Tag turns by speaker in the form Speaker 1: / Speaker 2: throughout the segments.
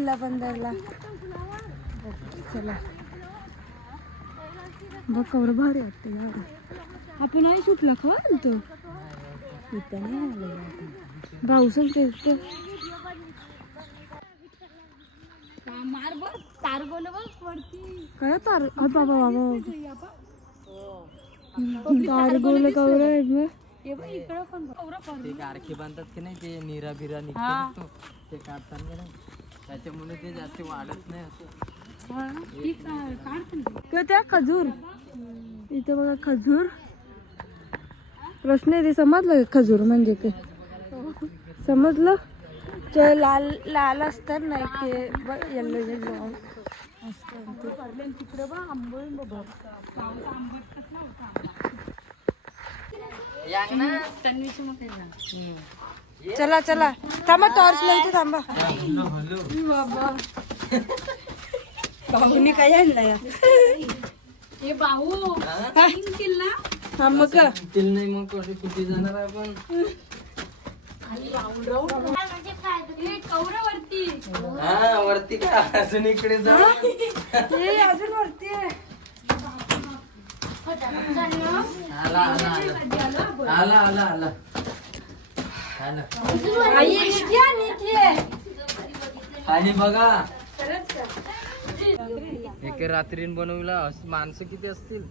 Speaker 1: किल्ला बंदरला. चला. बघ कवर भारी वाटते यार आपण नाही सुटला का तो? इथं नाही आलं भाऊ सांगते.
Speaker 2: मार बघ तार बोल बघ वरती.
Speaker 1: काय तार? अरे बाबा बाबा तार गोल कवर आहे बघ.
Speaker 2: हे बघ इकडं पण कवरा पण
Speaker 3: ते गारखे बांधतात की नाही ते निरा बिरा निघतो तो, ते काढताना नाही. त्याच्यामुळे ते जास्त वाढत नाही असं.
Speaker 2: ही
Speaker 1: त्या खजूर. इथं बघा खजूर. प्रश्न आहे ते समजलं का खजूर म्हणजे ते? समजलं? ते लाल लाल असतात ना ते येल्लो येल्लो असतात चला चला. थांबा टॉर्च लावतो थांबा. बाबा काय आणलं या
Speaker 2: हे? भाऊ किल्ला
Speaker 1: हा मग?
Speaker 3: तिला नाही मग कुठे कुठे जाणार आपण?
Speaker 2: हे कवरावरती
Speaker 3: वरती का? अजून इकडे जा.
Speaker 1: ते अजून वरती आहे.
Speaker 3: आला आला. आला आला आला.
Speaker 1: आई ये.
Speaker 3: आणि बघा. एक रात्रीन बनवला असं माणसं किती असतील?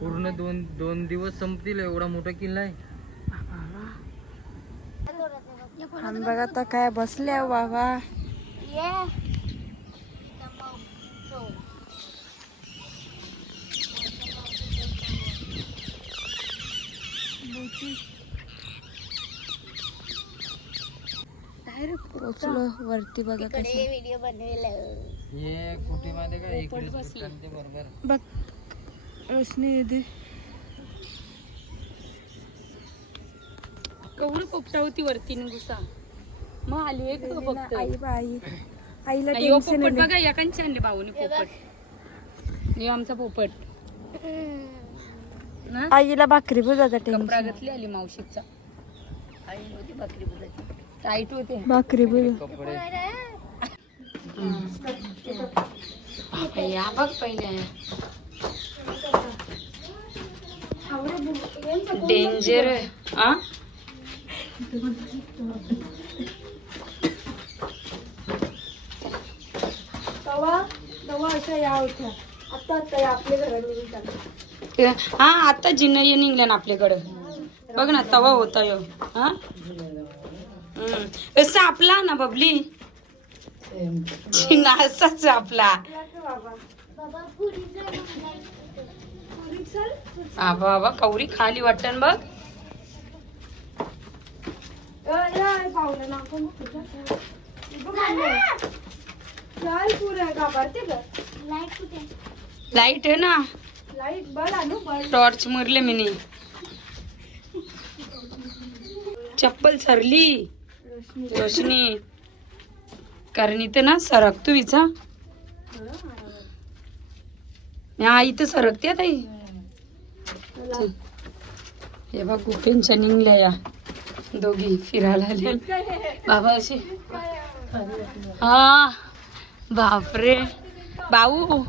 Speaker 3: पूर्ण दोन दोन दिवस संपतील एवढा मोठा किल्ला आहे.
Speaker 1: आम्ही बघा आता काय बसल्या बाबा. पोचलो. वरती बघा कसं.
Speaker 3: हे कुठे माहिती का इकडेच बसतात ते बरोबर.
Speaker 1: बघ. रोशनी येते
Speaker 2: कवड पोपटा होती वरती न घुसा. मग आली एक फक्त.
Speaker 1: आई बाई. आईला
Speaker 2: यो
Speaker 1: टेन्शन
Speaker 2: पोपट बघा एकांची आणले भाऊनी पोपट. यो आमचा पोपट. ना?
Speaker 1: आईला भाकरी बुजाचा टेन्शन
Speaker 2: कपडा घातली आली मावशीचा. आई होती बुजाची टाईट होते.
Speaker 1: भाकरी बुजा
Speaker 3: कपडे.
Speaker 2: या बघ पहिले. डेंजर आ?
Speaker 1: तवा तवा अशा या होत्या. आता आता या आपल्या घरात
Speaker 2: हा आता जिन्न ये निघल्या ना आपल्याकडं. बघ ना तवा होता यो हा? आपला ना बबली? जिना असाच आपला. हा बाबा कवरी खाली वाटन बघ. लाइट आहे ना? टॉर्च मरले मी चप्पल सरली. रोशनी. कारण इथं ना सरकतो विचा हा इथं सरकते आता ही. हे बघ गुफेंच्या निघल्या या. दोघी फिरायला आले बाबा असे. हा. बापरे. भाऊ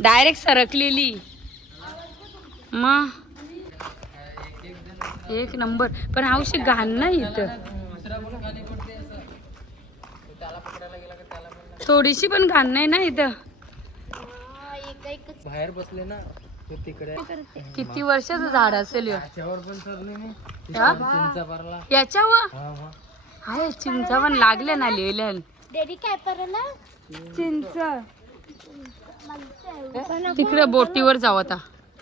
Speaker 2: डायरेक्ट सरकलेली. मग एक नंबर. पण हौशी घाण नाही इथं. थोडीशी पण घाण नाही ना इथं.
Speaker 3: बाहेर बसले ना तिकडे.
Speaker 2: किती वर्षाचं झाड असेल ह्यो.
Speaker 3: त्याच्यावर पण सरले मी.
Speaker 2: हा?
Speaker 3: चिंचा भरला.
Speaker 2: याच्यावर?
Speaker 3: हा हा.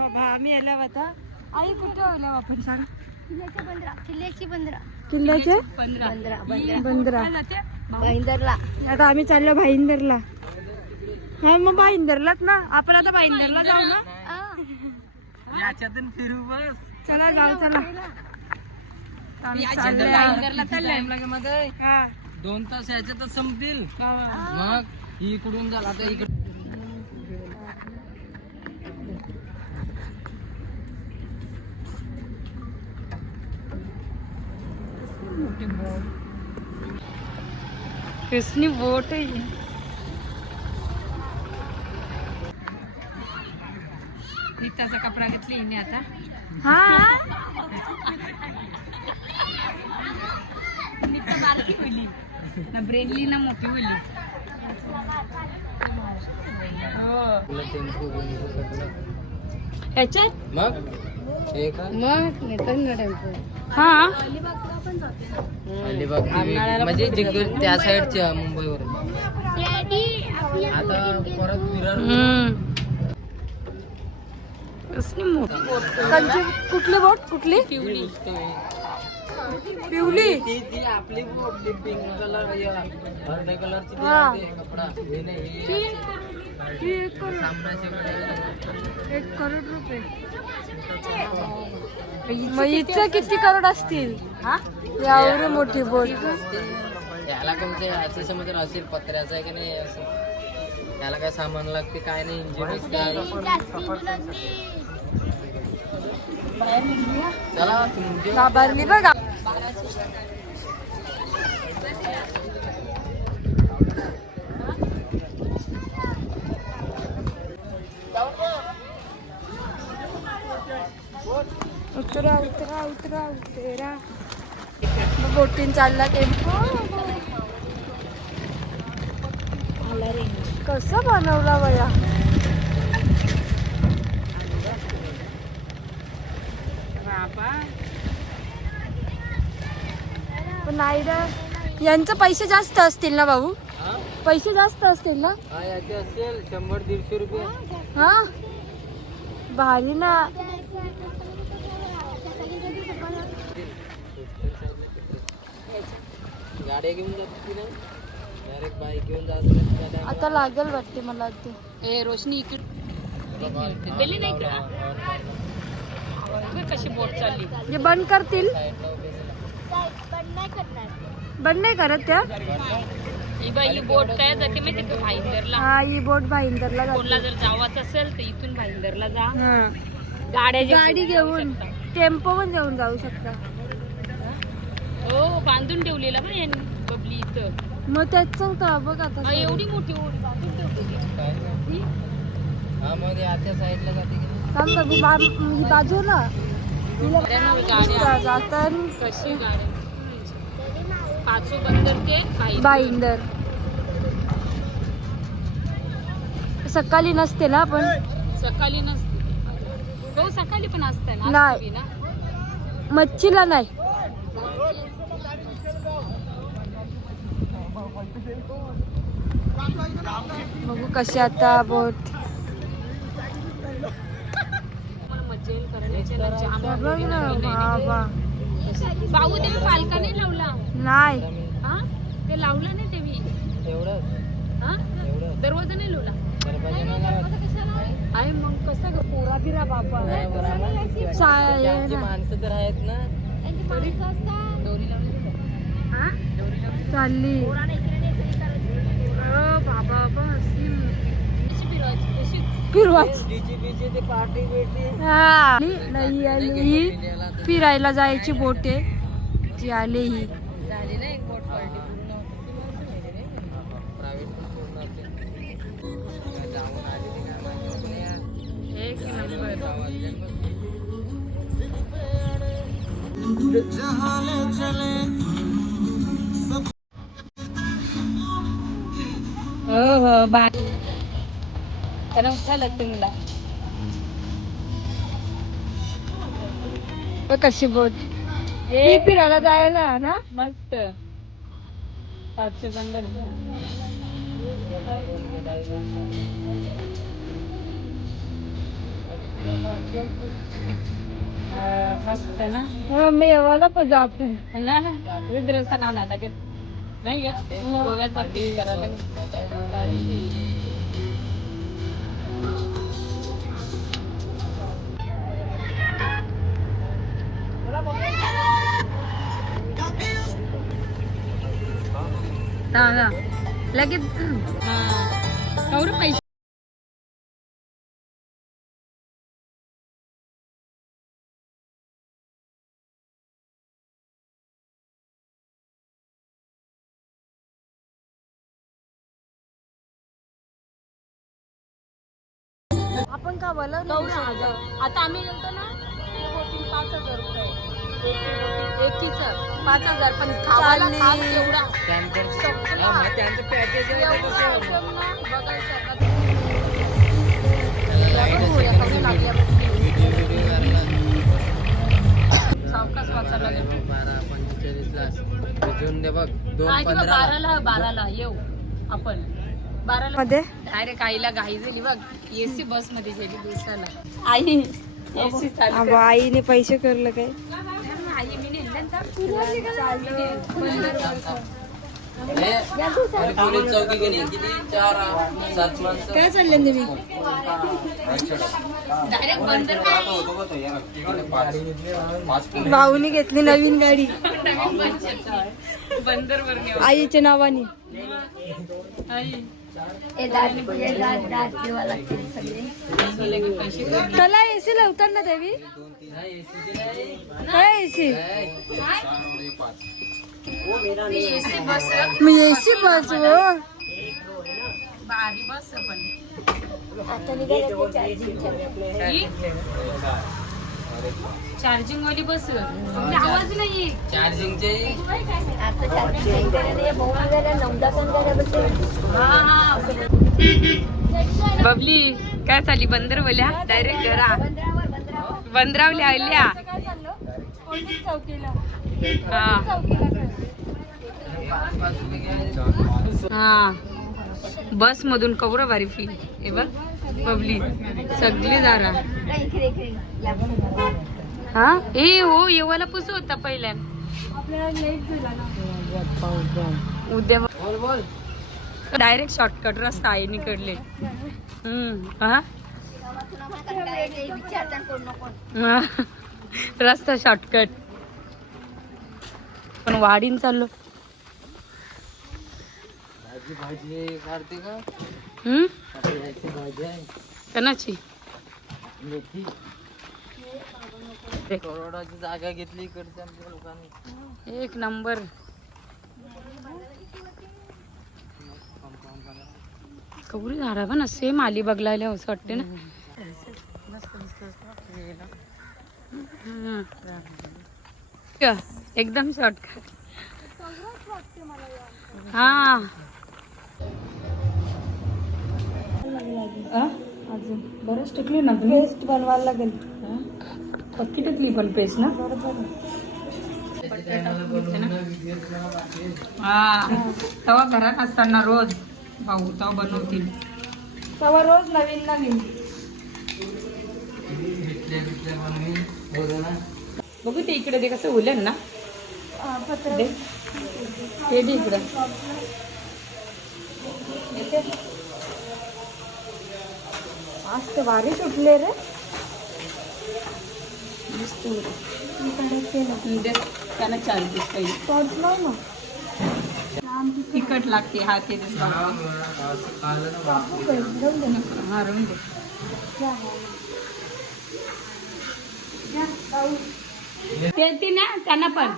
Speaker 1: बाबा आम्ही आल्या होता आई कुठे आल्या आपण सांग.
Speaker 4: किल्ल्याची बंदरा.
Speaker 1: किल्ल्याचे?
Speaker 4: बंदरा. बंदरा
Speaker 1: बंदरा.
Speaker 4: भाईंदरला.
Speaker 1: आता आम्ही चाललो भाईंदरला. हा मग भाईंदरलाच ना. आपण आता भाईंदरला जाऊ ना.
Speaker 3: याच्यातून फिरू बस.
Speaker 1: चला जाऊ चला. चाललोय. हा.
Speaker 3: दोन तास याच्यातच संपतील. मग इकडून झाला आता इकडे.
Speaker 2: कसली बोट। आहे नीताचा कपडा घेतली हिने आता।
Speaker 1: हा।
Speaker 2: नीता बारकी होईली। ना ब्रेनली ना मोठी होईली। हो। ह्याच्यात?
Speaker 3: मग? हे
Speaker 4: मग नेतो ना टेम्पो
Speaker 2: हा
Speaker 3: अलिबाग म्हणजे जिकडे त्या साईडच्या मुंबईवर आता परत विरार
Speaker 1: त्यांची कुठली बोट? कुठली?
Speaker 2: पिवली.
Speaker 1: पिवली
Speaker 3: ती ती आपली पिंक कलर कलरची ती. आहे ते कपडा. हे नाही हे. साम्राज्याकडे
Speaker 1: एक करोड. रुपये. मग किती करोड असतील? एवढी मोठी बोट.
Speaker 3: याला कोणतं असेल पत्र्याचं आहे की नाही असं? त्याला काय सामान लागते काय नाही इंजिन चला तुमचे
Speaker 1: बघा. उतरा उतरा उतरा उतरा. बोटीन चालला टेम्पो कसं बनवला बया? पण नाही ना यांचं पैसे जास्त असतील ना भाऊ? पैसे जास्त असतील ना?
Speaker 3: याचे असेल शंभर दीडशे रुपये.
Speaker 1: हा? भारी ना.
Speaker 3: गाड्या घेऊन जात की नाही? डायरेक्ट बाईक घेऊन जात.
Speaker 1: आता लागेल वाटते मला ते.
Speaker 2: ए रोशनी इकडे नाही का? कशी बोट चालली.
Speaker 1: जे बंद करतील? बंद नाही करत त्या?
Speaker 2: ही बाई ही बोट काय जाते माहिती का भाईंदरला?
Speaker 1: हा ही बोट भाईंदरला
Speaker 2: कोणला जर जावाचं असेल तर इथून भाईंदरला जा. गाड्या
Speaker 1: गाडी घेऊन टेम्पो पण घेऊन जाऊ शकता.
Speaker 2: हो बांधून ठेवलेला बा यांनी.
Speaker 1: मग त्याच सांगतो बघ आता
Speaker 2: एवढी मोठी ओढ बांधून
Speaker 3: हा? मग हे आतल्या साईडला जाते की नाही?
Speaker 1: काम कर मी ही बाजूला हिला
Speaker 2: गाड्या.
Speaker 1: जाताना
Speaker 2: कशी गाड्या? पाचो बंदर ते भाई
Speaker 1: बाईंदर. सकाळी नसते ना पण
Speaker 2: सकाळी नसते. हो सकाळी पण असतं ना
Speaker 1: नाही.
Speaker 2: असते ना.
Speaker 1: मच्छीला नाही. बघू कशी आता बोट. बघ ना बाबा.
Speaker 2: भाऊ ते पालका नाही लावला.
Speaker 1: नाही.
Speaker 2: हा? ते लावलं नाही ते मी.
Speaker 3: एवढं
Speaker 2: हा?
Speaker 3: एवढं
Speaker 2: दरवाजा नाही लावला.
Speaker 3: दरवाजा नाही लावत.
Speaker 2: आहे मग कसं ग? पोरा बिरा बाबा.
Speaker 3: माणसं तर आहेत ना.
Speaker 2: दोरी लावली का?
Speaker 1: हा? चालली. फिरायला जायची बोट आहे. ती आले ही.
Speaker 2: झाली चले त्याला उठायला तुम्हाला
Speaker 1: कशी बोट ही फिरायला जायला ना
Speaker 2: मस्त पाचशे बंदर मस्त ना
Speaker 1: हाँ मैं पंजाब से
Speaker 2: है ना रुद्र नाव लागेल नाही का करायला हा, हा. लगेच हा. एवढं
Speaker 1: आपण का
Speaker 2: हजार आता आम्ही गेलतो ना ते पाच हजार रुपये. एकी एकीचं पाच हजार. पण खावायला
Speaker 1: चालली.
Speaker 2: खाव एवढा.
Speaker 3: त्यांचं हा, मग त्यांचं पॅकेज आहे
Speaker 2: एवढा
Speaker 3: तसं.
Speaker 2: item ना बघायचं आता. या बघ गोळ्या खाऊ लागल्या बघ. सावकाश वाचायला लागेल.
Speaker 3: बारा अजून दे बघ दोन
Speaker 2: नाही तुला
Speaker 3: पंधरा
Speaker 2: बाराला बाराला. येऊ आपण. बाराला
Speaker 1: मध्ये?
Speaker 2: डायरेक्ट आईला घाई झाली बघ. एसी बसमध्ये गेली दिवसाला. आई एसी चालू
Speaker 1: अगं आईने पैसे करलं काय?
Speaker 2: कर. आई मी नेलं ना
Speaker 3: पोलीस चौकी गेली किती? चार सात माणसं.
Speaker 1: काय चालले तुम्ही
Speaker 2: डायरेक्ट बंदर
Speaker 1: भाऊनी घेतली नवीन गाडी.
Speaker 2: बंदर वर नेऊ.
Speaker 1: आईच्या नावाने.
Speaker 2: आई.
Speaker 1: त्याला एसी लावतात ना देवी. काय एसी.
Speaker 2: मी एसी बस
Speaker 1: मी एसी बस हो
Speaker 2: पण चार्जिंग वाली बस आवाज नाही
Speaker 3: चार्जिंगचे?
Speaker 4: आता चार्जिंग
Speaker 2: बबली काय चाली बंदर बोल्या डायरेक्ट घरा. बंदरावल्या आल्या.
Speaker 1: चाललं
Speaker 2: हा. बस मधून कवरा भारी फील हे बघ बबली सगळी
Speaker 4: दारा.
Speaker 2: हा? ए हो येवाला पुसू होता पहिल्या. उद्या
Speaker 3: बोल
Speaker 2: डायरेक्ट शॉर्टकट रस्ता आहे निकडले हम्म हा. रस्ता शॉर्टकट पण वाढीन चाललो.
Speaker 3: भाजी भाजी काढते का?
Speaker 2: हम्म?
Speaker 3: याची भाजी आहे.
Speaker 2: कणाची?
Speaker 3: मेथी. करोडाची जागा घेतली इकडच्या आमच्या लोकांनी.
Speaker 2: एक नंबर. कबुरी झाडा पण सेम अलिबागला आल्या असं वाटते ना. हम्म. क- एकदम शॉर्टकट हा. अजून. बरंच टिकली ना
Speaker 1: पेस्ट बनवायला लागेल.
Speaker 2: पक्की टिकली पण पेस्ट ना? हा. तेव्हा घरात असताना रोज भाऊ तेव्हा बनवतील.
Speaker 1: तेव्हा रोज नवीन नवीन.
Speaker 2: बघू ते इकडे ते कसं उलेन ना. ते इकडं.
Speaker 1: तर भारी सुटले रे.
Speaker 2: मस्त
Speaker 1: लाव ना.
Speaker 2: तिखट लागते हा ते
Speaker 1: दे. ना.
Speaker 2: ते ती त्यांना पण.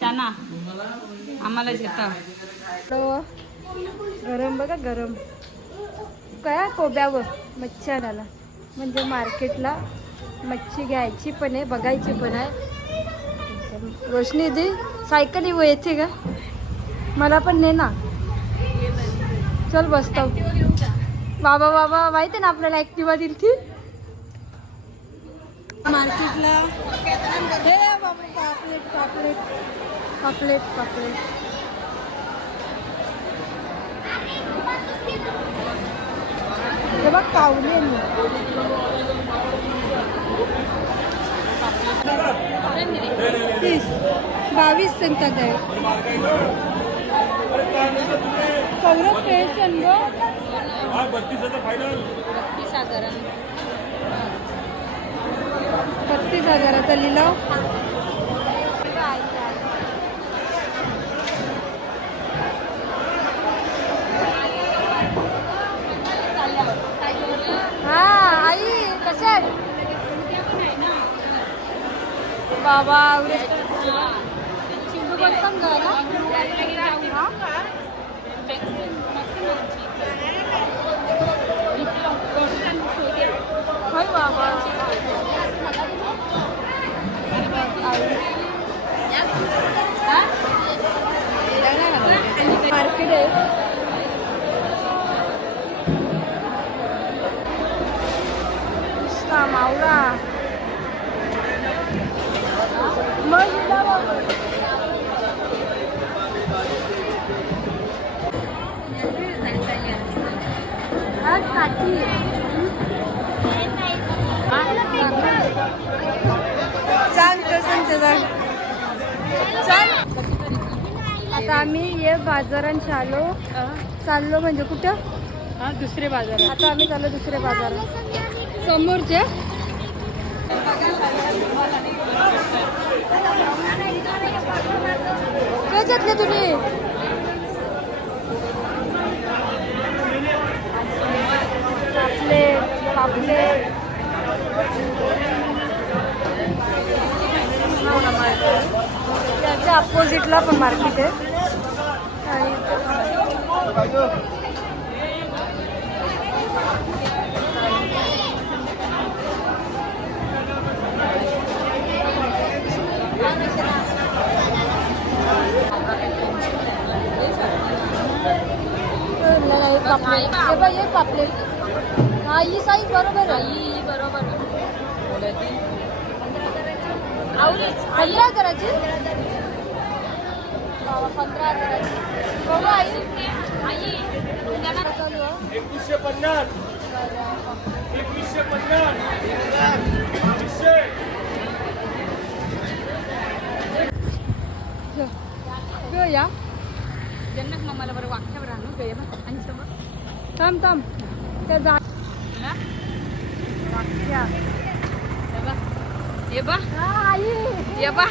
Speaker 2: त्यांना. आम्हाला
Speaker 1: गरम बघा गरम. काय कोब्यावर मच्छी म्हणजे मार्केटला मच्छी घ्यायची पण आहे बघायची पण आहे. रोशनी दी सायकल येऊ येते का? मला पण ने ना. चल बसतो. बाबा बाबा माहिती आहे ना आपल्याला ॲक्टिवा दिल ती मार्केटला. हे पापलेट पापलेट पापलेट पापलेट. हे बघ कावली तीस. बावीस सांगतात आहे. कौरव टेन्शन ग बत्तीस हजाराचा लिलाव हा आई कशा बाबा सिंधुगड पण ना होय बाबा मार्केट आहे नुसता ये बाजारात आलो चाललो म्हणजे कुठं?
Speaker 2: हा दुसरे बाजार
Speaker 1: आता आम्ही चाललो दुसऱ्या बाजारात. समोरचे? काय घेतले तुम्ही? पापलेट पापलेट त्याच्या अपोजिटला पण मार्केट आहे. आणि पापलेट हे बघ हे पापलेट हा ही साईज बरोबर आहे
Speaker 2: बरोबर
Speaker 1: पंधरा हजाराची बाबा, पंधरा आहे.
Speaker 5: एकवीसशे पन्नास एकवीसशे पन्नास वीसशे
Speaker 1: जो. जो या
Speaker 2: जन्नत मामाला बरं वाक्यावर आणू गय आणि समोर
Speaker 1: थांब थांब त्या जा? वाक्या.
Speaker 2: हे बा हे बा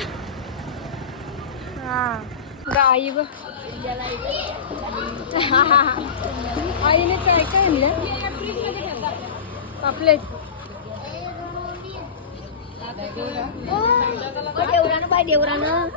Speaker 1: हा, आई
Speaker 2: हे
Speaker 1: आईने काय काय आणलं? पापलेट.
Speaker 4: देवरानं बाय देवरानं.